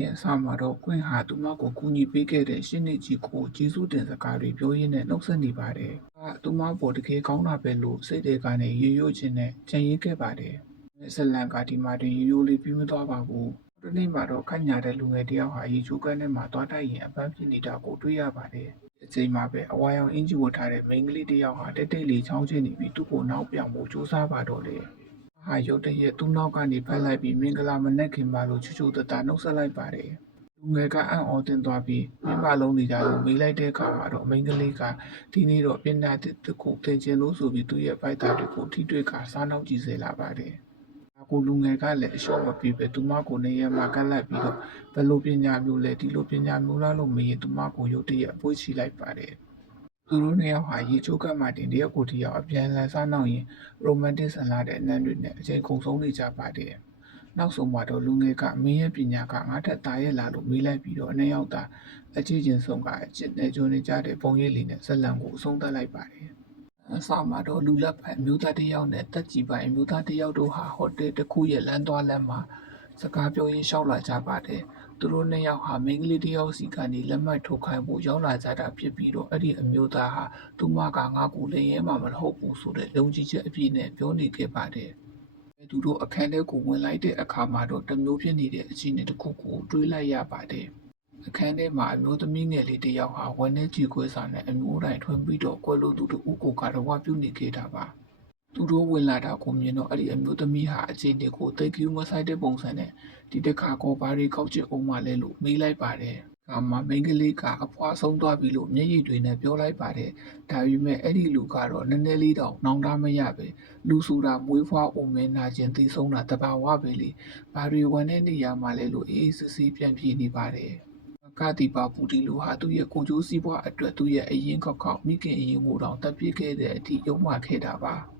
ရဲ့အစမှာတော့ကွင်းဟာသူမကိုကူညီပေးခဲ့တဲ့ရှင်းနေကြီးကိုကျေးဇူးတင်စကားတွေပြောရင်းနဲ့နှုတ်ဆက်နေပါတယ်။သူမပေါ်တကယ်ကောင်းတာပဲလို့စိတ်တွေကနေရေရွတ်ခြင်းနဲ့ကြံရည်ခဲ့ပါတယ်။ဇလန်ကဒီမှာတင်ရိုးရိုးလေးပြီးမသွားပါဘူး။ဒီနေ့မှာတော့ခန့်ညာတဲ့လူငယ်တယောက်ဟာရေချိုးကန်းထဲမှာသွားတိုက်ရင်အပန်းဖြစ်နေတာကိုတွေ့ရပါတယ်။အချိန်မှာပဲအဝါရောင်အင်ဂျီဝတ်ထားတဲ့မိန်းကလေးတယောက်ဟာတိတ်တိတ်လေးချောင်းချနေပြီးသူ့ကိုနောက်ပြောင်ဖို့ကြိုးစားပါတော့တယ်။ဟာရုတ်တရက်သူ့နောက်ကနေဖက်လိုက်ပြီးမင်္ဂလာမနဲ့ခင်ပါလို့ချူချူတတနှုတ်ဆက်လိုက်ပါတယ်။လူငယ်ကအံ့ဩသင့်သွားပြီးမင်းပါလုံးနေကြလို့မေးလိုက်တဲ့အခါမှာတော့မိန်းကလေးကဒီနေ့တော့ပညာတစ်ခုသင်ခြင်းလို့ဆိုပြီးသူ့ရဲ့ပိုက်တာတွေကိုထိတွေ့ကစားနှောက်ကြည့်စေလာပါတယ်။အခုလူငယ်ကလည်းအလျှော့မပြီးပဲသူမကိုနေရာမှာကပ်လိုက်ပြီးတော့ဘယ်လိုပညာမျိုးလဲဒီလိုပညာမျိုးလားလို့မေးရင်သူမကိုရုတ်တရက်အပွေးချလိုက်ပါတယ်။သူတို့နှစ်ယောက်ဟာရေချိုးကပ်မှတင်တယောက်ကိုတယောက်အပြန်အလှန်စားနှောက်ရင်ရိုမန်တစ်ဆန်လာတဲ့အနံ့တွေနဲ့အချိန်ကုန်ဆုံးနေကြပါတယ်။နောက်ဆုံးမှာတော့လူငယ်ကမင်းရဲ့ပညာကငါထက်သားရဲ့လားလို့မေးလိုက်ပြီးတော့အနှစ်ယောက်သာအချစ်ချင်းဆုံးကအချစ်နဲ့ကြိုးနေကြတဲ့ပုံရိပ်လေးနဲ့ဇလံကိုအဆုံးသတ်လိုက်ပါတယ်။အစမှာတော့လူလက်ဖက်မျိုးသားတစ်ယောက်နဲ့တက်ကြည်ပိုင်မျိုးသားတစ်ယောက်တို့ဟာဟိုတယ်တစ်ခုရဲ့လမ်းသွားလမ်းမှာစကားပြောရင်းရှောက်လာကြပါတယ်။သူတို့နှစ်ယောက်ဟာမိန်းကလေးတစ်ယောက်စီကနေလက်မှတ်ထိုးခိုင်းဖို့ရောက်လာကြတာဖြစ်ပြီးတော့အဲ့ဒီအမျိုးသားဟာသူမကငါ့ကိုလည်းရဲမှာမဟုတ်ဘူးဆိုတဲ့လုံခြုံချက်အပြည့်နဲ့ပြောနေခဲ့ပါတယ်။သူတို့အခန်းထဲကိုဝင်လိုက်တဲ့အခါမှာတော့တမျိုးဖြစ်နေတဲ့အခြေအနေတစ်ခုကိုတွေးလိုက်ရပါတယ်။အခန်းထဲမှာအမျိုးသမီးငယ်လေးတစ်ယောက်ဟာဝမ်းနဲ့ကြည်ခွေးစာနဲ့အမျိုးတိုင်းထွန်းပြီးတော့ကွယ်လို့သူတို့ဦးကိုကတော့ဝပြုနေခဲ့တာပါ။သူတို့ဝင်လာတာကိုမြင်တော့အဲ့ဒီအမျိုးသမီးဟာအခြေအနေကိုသိကူးမဆိုင်တဲ့ပုံစံနဲ့ဒီတစ်ခါကောဘာရီကောက်ချစ်အောင်မလဲလို့မေးလိုက်ပါတယ်။ဒါမှမိန်းကလေးကအဖွာဆုံးသွားပြီလို့မျက်ရည်တွေနဲ့ပြောလိုက်ပါတယ်။ဒါပေမဲ့အဲ့ဒီလူကတော့နည်းနည်းလေးတော့နှောင်တမရပဲလူဆိုတာမွေးဖွားအိုမင်းနာခြင်းသိဆုံးတာတဘာဝပဲလေ။ဘာတွေဝင်တဲ့နေရာမှာလဲလို့အေးအေးဆေးဆေးပြန်ပြေးနေပါတယ်။ကတိပါပူတီလူဟာသူ့ရဲ့ကိုကျိုးစည်းပွားအတွက်သူ့ရဲ့အရင်ခောက်မိခင်အရင်ကိုတောင်တပ်ပြစ်ခဲ့တဲ့အထိရုံးမာခဲ့တာပါ။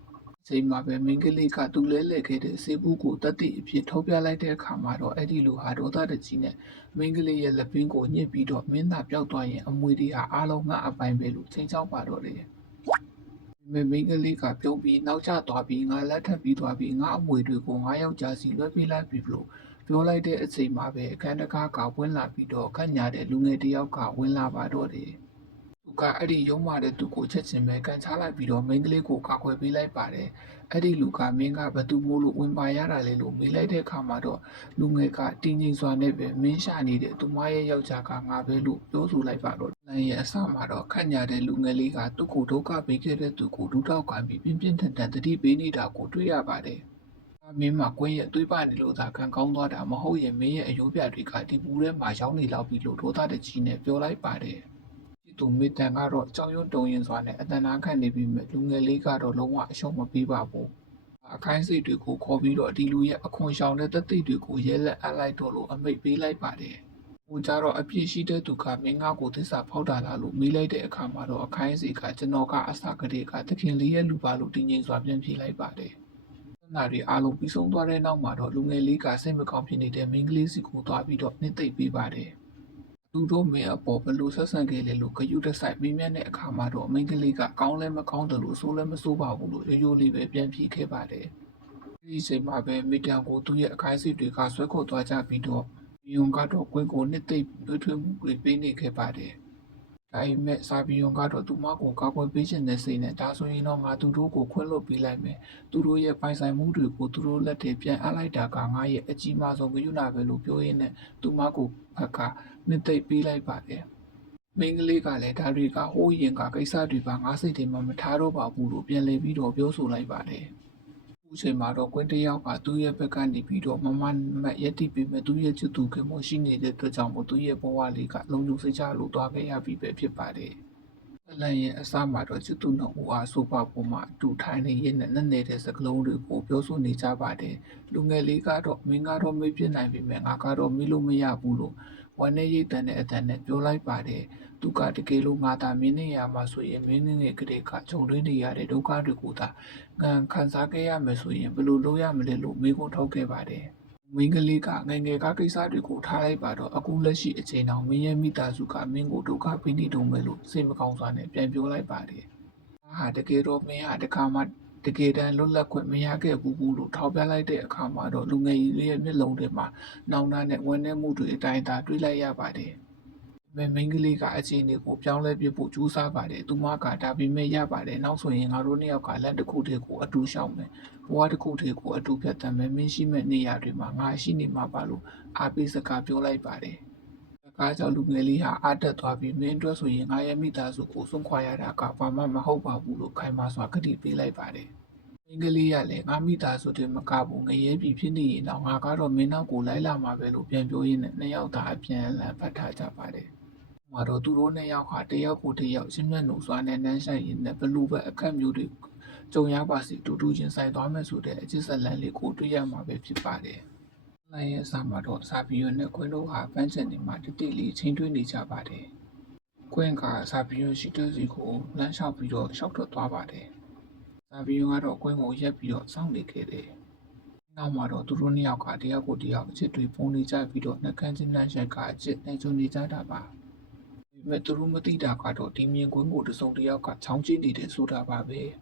ချိန်မှာပဲမိန်းကလေးကသူ့လဲလှယ်ခဲ့တဲ့ဆေးဘူးကိုတက်တဲ့အဖြစ်ထုတ်ပြလိုက်တဲ့အခါမှာတော့အဲ့ဒီလူဟာဒေါသတကြီးနဲ့မိန်းကလေးရဲ့လက်ပင်ကိုညှစ်ပြီးတော့မင်းသားပြောက်သွားရင်အမွေတွေဟာအားလုံးငါအပိုင်ပဲလို့ချိန်ချောက်ပါတော့တယ်။မိန်းကလေးကပြုံးပြီးနောက်ကျသွားပြီးငါလက်ထပ်ပြီးသွားပြီးငါအမွေတွေကိုငါယောက်ျားစီလွှဲပေးလိုက်ပြီလို့ပြောလိုက်တဲ့အချိန်မှာပဲအခန်းတကားကဝင်လာပြီးတော့ခန့်ညာတဲ့လူငယ်တယောက်ကဝင်လာပါတော့တယ်။သူကအဲ့ဒီရုံးမာတဲ့သူကိုချက်ချင်းပဲကန်ချလိုက်ပြီးတော့မိန်းကလေးကိုကာကွယ်ပေးလိုက်ပါတယ်။အဲ့ဒီလူကမင်းကဘသူမို့လို့ဝင်ပါရတာလဲလို့မေးလိုက်တဲ့အခါမှာတော့လူငယ်ကတင်းငိမ့်စွာနဲ့ပဲမင်းရှာနေတဲ့သူမရဲ့ယောက်ျားကငါပဲလို့ပြောဆိုလိုက်ပါတော့။နိုင်ရဲ့အစမှာတော့ခန့်ညာတဲ့လူငယ်လေးကသူ့ကိုဒုက္ခပေးခဲ့တဲ့သူကိုဒုထောက်ခံပြီးပြင်းပြင်းထန်ထန်တတိပေးနေတာကိုတွေ့ရပါတယ်။မင်းမကွင်းရဲ့သွေးပါနေလို့သာခံကောင်းသွားတာမဟုတ်ရင်မင်းရဲ့အယိုးပြတွေကဒီပူထဲမှာရောက်နေလောက်ပြီလို့ဒေါသတကြီးနဲ့ပြောလိုက်ပါတယ်။သူမိတန်ကတော့ကြောင်ရွံ့တုံရင်စွာနဲ့အတန်နာခံနေပြီးမြလူငယ်လေးကတော့လုံးဝအရှုံးမပေးပါဘူး။အခိုင်းစိတ်တွေကိုခေါ်ပြီးတော့ဒီလူရဲ့အခွန်ရှောင်တဲ့သက်သေတွေကိုရဲလက်အပ်လိုက်တော့လို့အမိတ်ပေးလိုက်ပါတယ်။ဟိုကြတော့အပြစ်ရှိတဲ့သူကမင်းငါကိုသစ္စာဖောက်တာလားလို့မေးလိုက်တဲ့အခါမှာတော့အခိုင်းစိတ်ကကျွန်တော်ကအစကတည်းကသခင်လေးရဲ့လူပါလို့တင်းငိမ့်စွာပြန်ပြေးလိုက်ပါတယ်။နာရီအားလုံးပြီးဆုံးသွားတဲ့နောက်မှာတော့လူငယ်လေးကစိတ်မကောင်းဖြစ်နေတဲ့မိန်းကလေးစီကိုသွားပြီးတော့နှိမ့်သိပ်ပေးပါတယ်။သူတို့မင်းအပေါ်ဘယ်လိုဆက်ဆံခဲ့လဲလို့ဂယုတစိုက်မေးမြန်းတဲ့အခါမှာတော့မိန်းကလေးကကောင်းလဲမကောင်းတယ်လို့ဆိုးလဲမဆိုးပါဘူးလို့ရိုးရိုးလေးပဲပြန်ပြေးခဲ့ပါတယ်။ဒီချိန်မှာပဲမိတန်ကိုသူ့ရဲ့အခိုင်းစိတ်တွေကဆွဲခေါ်သွားကြပြီးတော့ယုံကတော့ကွင်းကိုနှိမ့်သိပ်လွှဲထွေးမှုတွေပေးနေခဲ့ပါတယ်။ဒါပေမဲ့စာပီယွန်ကတော့သူမကိုကာကွယ်ပေးခြင်းနဲ့စိတ်နဲ့ဒါဆိုရင်တော့ငါသူတို့ကိုခွင့်လွှတ်ပေးလိုက်မယ်သူတို့ရဲ့ပိုင်ဆိုင်မှုတွေကိုသူတို့လက်ထဲပြန်အပ်လိုက်တာကငါရဲ့အကြီးမားဆုံးဂရုဏာပဲလို့ပြောရင်းနဲ့သူမကိုဖက်ကနှစ်သိပ်ပေးလိုက်ပါတယ်မိန်းကလေးကလည်းဒါတွေကဟိုးရင်ကကိစ္စတွေပါငါစိတ်ထဲမှာမထားတော့ပါဘူးလို့ပြန်လည်ပြီးတော့ပြောဆိုလိုက်ပါတယ်အခုချိန်မှာတော့ကွင်းတယောက်ကသူ့ရဲ့ဘက်ကနေပြီးတော့မမမတ်ရက်တိပေးမဲ့သူ့ရဲ့ချစ်သူခင်မရှိနေတဲ့အတွက်ကြောင့်မို့သူ့ရဲ့ဘဝလေးကလုံခြုံစိတ်ချလို့သွားခဲ့ရပြီပဲဖြစ်ပါတယ်အလန်ရဲ့အစမှာတော့ချစ်သူနှုတ်အားဆိုပါပေါ်မှာအတူထိုင်နေရတဲ့နဲ့နေတဲ့စကလုံးတွေကိုပြောဆိုနေကြပါတယ်လူငယ်လေးကတော့မင်းကတော့မေ့ပြနိုင်ပြီမဲ့ငါကတော့မေ့လို့မရဘူးလို့ဝမ်းနဲ့ရိတ်တန်တဲ့အတန်နဲ့ပြောလိုက်ပါတယ်သူကတကယ်လို့ငါသာမင်းနေရမှာဆိုရင်မင်းငယ်ကလေးကဂျုံတွင်းနေရတဲ့ဒုက္ခတွေကိုသာခံစားခဲ့ရမယ်ဆိုရင်ဘယ်လိုလုပ်ရမလဲလို့မေးခွန်းထုတ်ခဲ့ပါတယ်မိန်းကလေးကငယ်ငယ်ကကိစ္စတွေကိုထားလိုက်ပါတော့အခုလက်ရှိအချိန်တောင်မင်းရဲ့မိသားစုကမင်းကိုဒုက္ခပေးနေတုံးပဲလို့စိတ်မကောင်းစွာနဲ့ပြန်ပြောလိုက်ပါတယ်။ဟာတကယ်တော့မင်းဟာတခါမှ တကယ်တမ်းလွတ်လပ်ခွင့်မရခဲ့ဘူးလို့ထောက်ပြလိုက်တဲ့အခါမှာတော့လူငယ်ကြီးရဲ့မျက်လုံးတွေမှာနောင်တနဲ့ဝမ်းနည်းမှုတွေအတိုင်းအတာတွေ့လိုက်ရပါတယ်။မိန်းကလေးကအခြေအနေကိုပြောင်းလဲပြဖို့ကြိုးစားပါတယ်။သူမကဒါပေမဲ့ရပါတယ်။နောက်ဆိုရင်ငါတို့နှစ်ယောက်ကလမ်းတစ်ခုတည်းကိုအတူရှောင်မယ်။ဘဝတစ်ခုတည်းကိုအတူဖြတ်သန်းမယ်။မင်းရှိမဲ့နေရာတွေမှာငါရှိနေမှာပါလို့အားပေးစကားပြောလိုက်ပါတယ်။ဒါကကြောင့်လူငယ်လေးဟာအားတက်သွားပြီးမင်းအတွက်ဆိုရင်ငါရဲ့မိသားစုကိုစွန့်ခွာရတာကဘာမှမဟုတ်ပါဘူးလို့ခိုင်မာစွာကတိပေးလိုက်ပါတယ်။မိန်းကလေးကလည်းငါမိသားစုတွေမကဘူးငရဲပြီဖြစ်နေရင်တော့ငါကတော့မင်းနောက်ကိုလိုက်လာမှာပဲလို့ပြန်ပြောရင်းနဲ့နှစ်ယောက်သာအပြန်အလှန်ဖတ်ထားကြပါတယ်။မှာတော့သူတို့နှစ်ယောက်ဟာတယောက်ကိုတယောက်ရှင်းမျက်နှာစွာနဲ့နှမ်းဆိုင်ရင်းနဲ့ဘလူးပဲအခက်မျိုးတွေကြုံရပါစေတူတူချင်းဆိုင်သွားမယ်ဆိုတဲ့အချစ်ဇလန်လေးကိုတွေ့ရမှာပဲဖြစ်ပါတယ်။နိုင်ရဲ့အစားမှာတော့စာပီယွန်နဲ့ကွင်းတို့ဟာပန်းချန်တွေမှာတိတိလေးချင်းတွေ့နေကြပါတယ်။ကွင်းကစာပီယွန်ရှိတဲ့စီကိုလမ်းလျှောက်ပြီးတော့ရှောက်ထွက်သွားပါတယ်။စာပီယွန်ကတော့ကွင်းကိုရက်ပြီးတော့စောင့်နေခဲ့တယ်။နောက်မှာတော့သူတို့နှစ်ယောက်ကတယောက်ကိုတယောက်အချစ်တွေပုံနေကြပြီးတော့နှကန်းချင်းနှမ်းရိုက်ကချစ်နေကြနေကြတာပါ။မဲ့သူတို့မသိတာကတော့ဒီမြင်ကွင်းကိုတစုံတစ်ယောက်ကချောင်းကျင်းနေတယ်ဆိုတာပါပဲအဲ့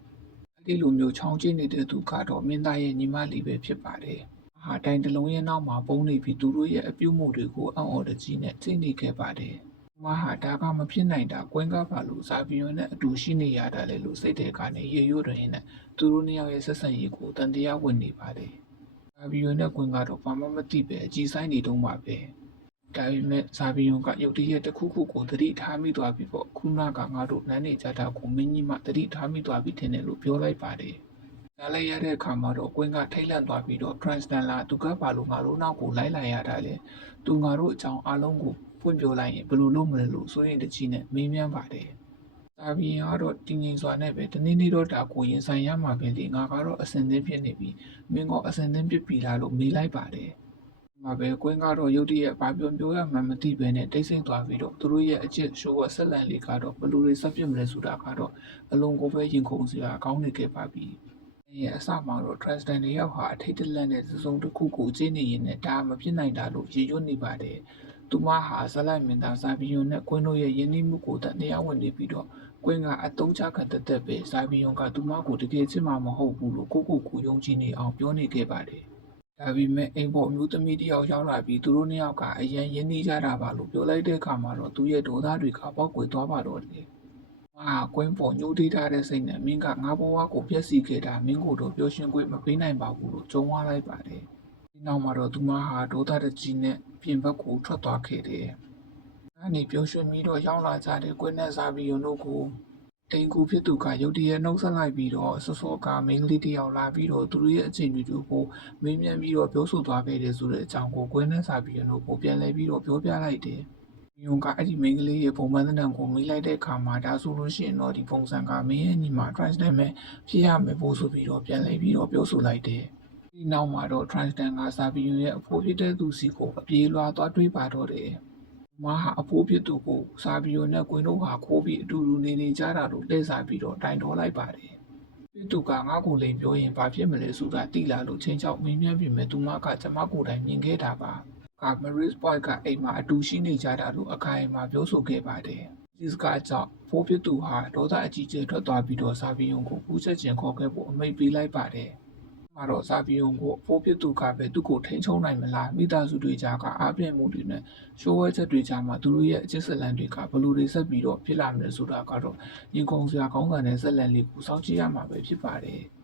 ဒီလိုမျိုးချောင်းကျင်းနေတဲ့သူကတော့မင်းသားရဲ့ညီမလေးပဲဖြစ်ပါတယ်ဟာတိုင်တလုံးရဲ့နောက်မှာပုံနေပြီးသူတို့ရဲ့အပြုတ်မှုတွေကိုအံ့ဩတကြီးနဲ့သိနေခဲ့ပါတယ်မဟာဒါကမဖြစ်နိုင်တာကွင်းကားပါလို့ဇာပီယွန်နဲ့အတူရှိနေရတာလေလို့စိတ်ထဲကနေရေရွတ်တွင်နဲ့သူတို့နှစ်ယောက်ရဲ့ဆက်ဆံရေးကိုတန်တရားဝင်နေပါတယ်ဇာပီယွန်နဲ့ကွင်းကတော့ဘာမှမသိပဲအကြည့်ဆိုင်နေတုံးပါပဲဒါပေမဲ့ဇာဘီယွန်ကရုတ်တရက်တစ်ခုခုကိုသတိထားမိသွားပြီပေါ့ခုနကငါတို့လမ်းနေကြတာကိုမင်းကြီးမှသတိထားမိသွားပြီထင်တယ်လို့ပြောလိုက်ပါတယ်။ဒါလည်းရတဲ့အခါမှာတော့ကွင်းကထိတ်လန့်သွားပြီးတော့ Transdala သူကပါလို့ငါတို့နောက်ကိုလိုက်လာရတာလေ။သူငါတို့အကြောင်းအလုံးကိုဖွင့်ပြောလိုက်ရင်ဘယ်လိုလုပ်မလဲလို့စိုးရင်တကြီးနဲ့မေးမြန်းပါတယ်။ဇာဘီယွန်ကတော့တင်းငင်စွာနဲ့ပဲတနေ့နေ့တော့ဒါကိုရင်ဆိုင်ရမှာပဲလေငါကတော့အစင်သင်းဖြစ်နေပြီ။မင်းကအစင်သင်းဖြစ်ပြီလားလို့မေးလိုက်ပါတယ်။မှာပဲကွင်းကတော့ရုတ်တရက်ဘာပြောရမှန်းမသိဘဲနဲ့တိတ်ဆိတ်သွားပြီးတော့သူတို့ရဲ့အချစ်ရှိုးဝဆက်လန်လေးကတော့ဘလူတွေဆက်ပြစ်မလဲဆိုတာကတော့အလုံးကိုပဲရင်ခုန်စရာကောင်းနေခဲ့ပါပြီ။ရဲ့အစမှာတော့ Transden တယောက်ဟာအထိတ်တလန့်တဲ့စုံတစ်ခုကိုကျင်းနေရင်လည်းဒါမဖြစ်နိုင်တာလို့ရေရွတ်နေပါတယ်။သူမဟာဇလိုက်မင်းသားဇာဘီယွန်နဲ့ကွင်းတို့ရဲ့ယဉ်ကျေးမှုကိုတရားဝင်နေပြီးတော့ကွင်းကအတုံးချခံတက်ပဲဇာဘီယွန်ကသူမကိုတကယ်ချစ်မှာမဟုတ်ဘူးလို့ကိုယုံကြည်နေအောင်ပြောနေခဲ့ပါတယ်။ဒါပေမဲ့အိမ်ပေါ်အမျိုးသမီးတယောက်ရောက်လာပြီးသူတို့နှစ်ယောက်ကအရင်ရင်းနှီးကြတာပါလို့ပြောလိုက်တဲ့အခါမှာတော့သူရဲ့ဒေါသတွေကပေါက်ကွယ်သွားပါတော့တယ်။ဟာကွင်းပေါ်ညှိုးတေးထားတဲ့စိတ်နဲ့မင်းကငါဘဝကိုဖျက်ဆီးခဲ့တာမင်းကိုတော့ပျော်ရွှင်ခွင့်မပေးနိုင်ပါဘူးလို့ကြုံသွားလိုက်ပါတယ်။ဒီနောက်မှာတော့သူမဟာဒေါသတကြီးနဲ့ပြင်ဘက်ကိုထွက်သွားခဲ့တယ်။အဲဒီပျော်ရွှင်ပြီးတော့ရောက်လာကြတဲ့ကွင်းနဲ့ဇာဘီယွန်တို့ကိုတိန်ကူဖြစ်သူကရုတ်တရက်နှုတ်ဆက်လိုက်ပြီးတော့စောကမိန်းကလေးတယောက်လာပြီးတော့သူတို့ရဲ့အခြေအနေတွေကိုမေးမြန်းပြီးတော့ပြောဆိုသွားခဲ့တယ်ဆိုတဲ့အကြောင်းကိုကွင်းနဲ့စာပြီးတော့ကိုပြန်လဲပြီးတော့ပြောပြလိုက်တယ်။ယုံကအဲ့ဒီမိန်းကလေးရဲ့ပုံမှန်တဲ့နံကိုမေးလိုက်တဲ့အခါမှာဒါဆိုလို့ရှိရင်တော့ဒီပုံစံကမင်းရဲ့ညီမ Transden ပဲဖြစ်ရမယ်ပို့ဆိုပြီးတော့ပြန်လဲပြီးတော့ပြောဆိုလိုက်တယ်။ဒီနောက်မှာတော့ Transden ကစာပြီးရဲ့အဖိုးဖြစ်တဲ့သူစီကိုအပြေးလွှာသွားတွေးပါတော့တယ်။မဟာအဖိုးဖြစ်သူကိုစာဘီယိုနဲ့ကွင်းတို့ဟာခိုးပြီးအတူတူနေကြတာလို့လှည့်စားပြီးတော့တိုင်တော်လိုက်ပါတယ်။ဖြစ်သူကငါ့ကိုလိန်ပြောရင်ဘာဖြစ်မလဲဆိုတာသိလာလို့ချင်းချောက်မင်းမြန်းပြင်မဲ့သူမကကျမကိုယ်တိုင်မြင်ခဲ့တာပါ။ကမရစ်ပွိုက်ကအိမ်မှာအတူရှိနေကြတာလို့အခိုင်အမာပြောဆိုခဲ့ပါတယ်။ဒီစကားကြောင့်ဖိုးဖြစ်သူဟာဒေါသအကြီးကျယ်ထွက်သွားပြီးတော့စာဘီယုံကိုပူးချက်ချင်းခေါ်ခဲ့ဖို့အမိန့်ပေးလိုက်ပါတယ်။မှာတော့ဇာဘီယုံကိုဖိုးဖြစ်သူကပဲသူ့ကိုထိန်းချုပ်နိုင်မလားမိသားစုတွေကြားကအပြည့်မှုတွေနဲ့ရှိုးဝဲချက်တွေကြားမှာသူတို့ရဲ့အချစ်ဇလန်တွေကဘလူတွေဆက်ပြီးတော့ဖြစ်လာမယ်ဆိုတာကတော့ရင်ကုန်စရာကောင်းတဲ့ဇလန်လေးကိုစောင့်ကြည့်ရမှာပဲဖြစ်ပါတယ်။